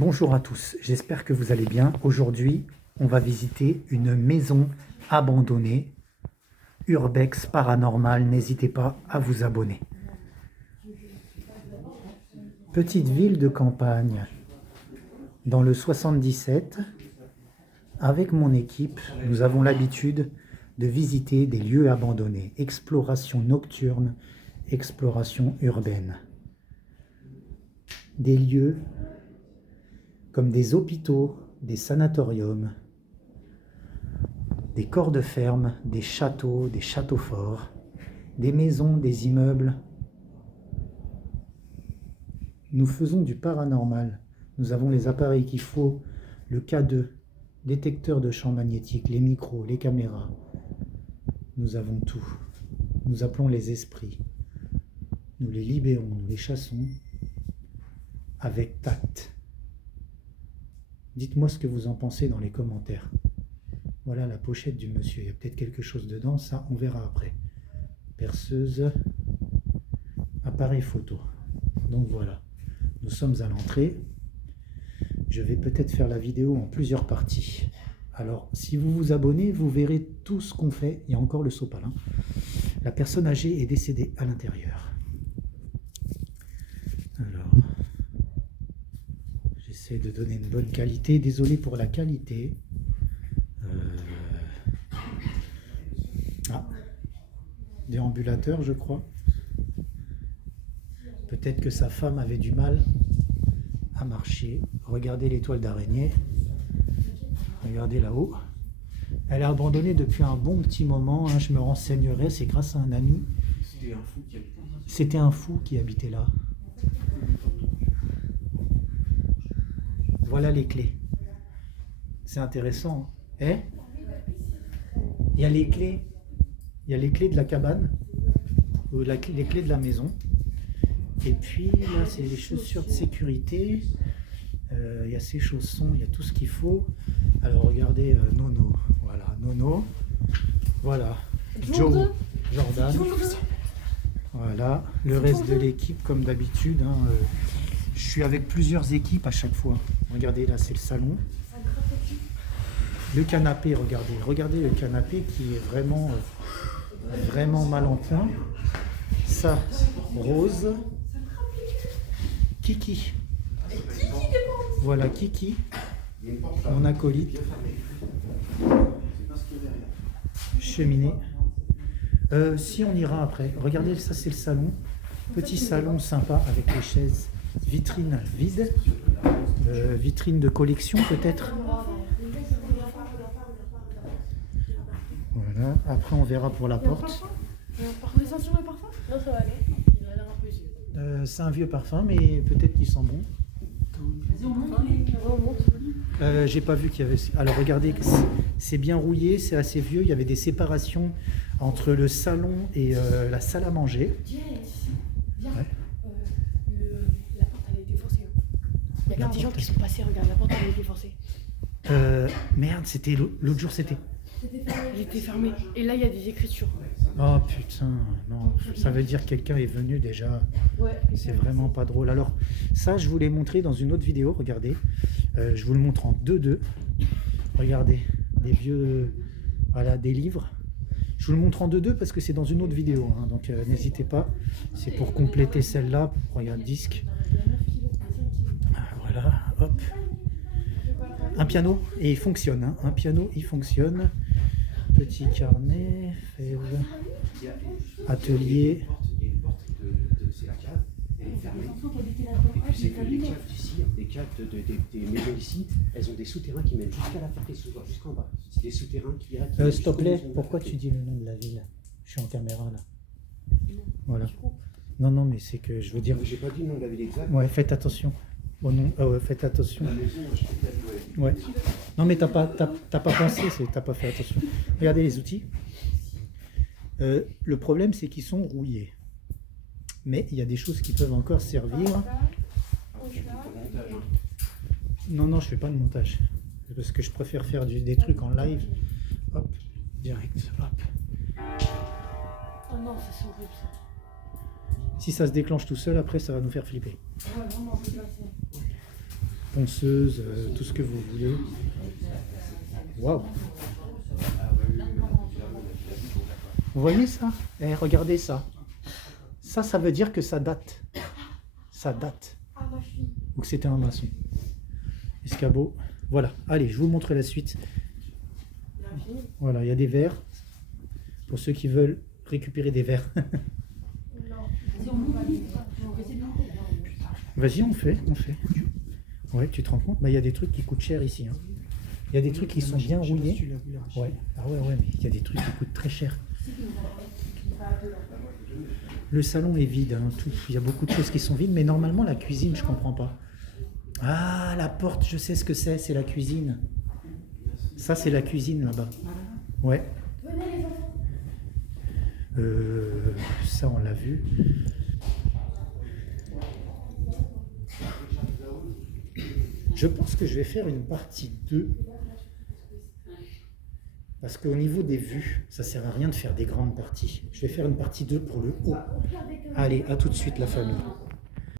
Bonjour à tous, j'espère que vous allez bien. Aujourd'hui, on va visiter une maison abandonnée, Urbex Paranormal. N'hésitez pas à vous abonner. Petite ville de campagne, dans le 77. Avec mon équipe, nous avons l'habitude de visiter des lieux abandonnés. Exploration nocturne, exploration urbaine. Des lieux comme des hôpitaux, des sanatoriums, des corps de ferme, des châteaux forts, des maisons, des immeubles. Nous faisons du paranormal. Nous avons les appareils qu'il faut, le K2, détecteur de champs magnétiques, les micros, les caméras. Nous avons tout. Nous appelons les esprits. Nous les libérons, nous les chassons avec tact. Dites-moi ce que vous en pensez dans les commentaires. Voilà la pochette du monsieur. Il y a peut-être quelque chose dedans, ça on verra après. Perceuse, appareil photo. Donc voilà, nous sommes à l'entrée. Je vais peut-être faire la vidéo en plusieurs parties. Alors, si vous vous abonnez, vous verrez tout ce qu'on fait. Il y a encore le sopalin. La personne âgée est décédée à l'intérieur. Alors, j'essaie de donner une bonne qualité. Désolé pour la qualité. Déambulateur, je crois. Peut-être que sa femme avait du mal à marcher. Regardez l'étoile d'araignée. Regardez là-haut. Elle est abandonnée depuis un bon petit moment. Hein, je me renseignerai. C'est grâce à un ami. C'était un fou qui habitait là. Voilà les clés. C'est intéressant. Eh? Il y a les clés. Il y a les clés de la cabane. Ou les clés de la maison. Et puis là, c'est les chaussures de sécurité. Il y a ses chaussons, il y a tout ce qu'il faut. Alors regardez Nono. Voilà, Nono. Voilà, Joe, Jordan. Voilà, le reste de l'équipe comme d'habitude. Hein, je suis avec plusieurs équipes à chaque fois. Regardez, là c'est le salon. Le canapé, regardez le canapé qui est vraiment mal en point. Ça, Rose. Kiki. Voilà Kiki, mon acolyte. Cheminée. Si on ira après. Regardez, ça c'est le salon. Petit salon sympa avec les chaises. Vitrine vide. Vitrine de collection peut-être. Voilà. Après on verra pour la porte. Sentir le parfum? Non, ça va aller. Il a l'air un peu vieux. C'est un vieux parfum, mais peut-être qu'il sent bon. J'ai pas vu qu'il y avait. Alors regardez, c'est bien rouillé, c'est assez vieux. Il y avait des séparations entre le salon et la salle à manger. Viens. Ouais. La porte elle a été forcée. Il y a des gens qui sont passés, regarde, la porte elle a été forcée. Merde, c'était l'autre jour, c'était. Elle était fermée. Et là il y a des écritures. Oh putain, non, ça veut dire que quelqu'un est venu déjà. Ouais. C'est vraiment pas drôle. Alors ça, je vous l'ai montré dans une autre vidéo, regardez. Je vous le montre en 2-2. Regardez, des vieux, voilà, des livres. Je vous le montre en 2-2 parce que c'est dans une autre vidéo, hein, donc n'hésitez pas. C'est pour compléter celle-là. Regarde, disque. Voilà, hop. Un piano, et il fonctionne, hein. Un piano, il fonctionne. Petit carnet, fève, atelier. Il y a une porte c'est la cave, elle est fermée. Et tu sais que les caves d'ici, les caves des maisons d'ici, elles ont des souterrains qui mènent jusqu'à la porte jusqu'en bas. C'est des souterrains qui S'il te plaît, pourquoi tu dis le nom de la ville? Je suis en caméra là. Voilà. Non, mais c'est que je veux dire. J'ai pas dit le nom de la ville exacte. Ouais, faites attention. Oh non, faites attention. La maison, je sais pas. Ouais. Non mais t'as pas pensé, t'as pas fait attention. Regardez les outils. Le problème c'est qu'ils sont rouillés. Mais il y a des choses qui peuvent encore servir. Non, je fais pas de montage. Parce que je préfère faire des trucs en live. Hop, direct. Hop. Oh non, c'est horrible ça. Si ça se déclenche tout seul, après ça va nous faire flipper. Ouais, vraiment, c'est pas ça. ponceuse, tout ce que vous voulez. Waouh! Vous voyez ça? Eh, regardez ça. Ça veut dire que ça date. Ça date. Ou que c'était un maçon. Escabeau. Voilà. Allez, je vous montre la suite. Voilà, il y a des verres. Pour ceux qui veulent récupérer des verres. Vas-y, on fait. Ouais, tu te rends compte? Bah, il y a des trucs qui coûtent cher ici. Hein. Il y a des trucs qui sont bien rouillés. Ouais. Ah ouais, mais il y a des trucs qui coûtent très cher. Le salon est vide, hein, tout. Il y a beaucoup de choses qui sont vides, mais normalement la cuisine, je comprends pas. Ah, la porte, je sais ce que c'est la cuisine. Ça, c'est la cuisine là-bas. Ouais. Ça, on l'a vu. Je pense que je vais faire une partie 2. Parce qu'au niveau des vues, ça sert à rien de faire des grandes parties. Je vais faire une partie 2 pour le haut. Allez, à tout de suite la famille.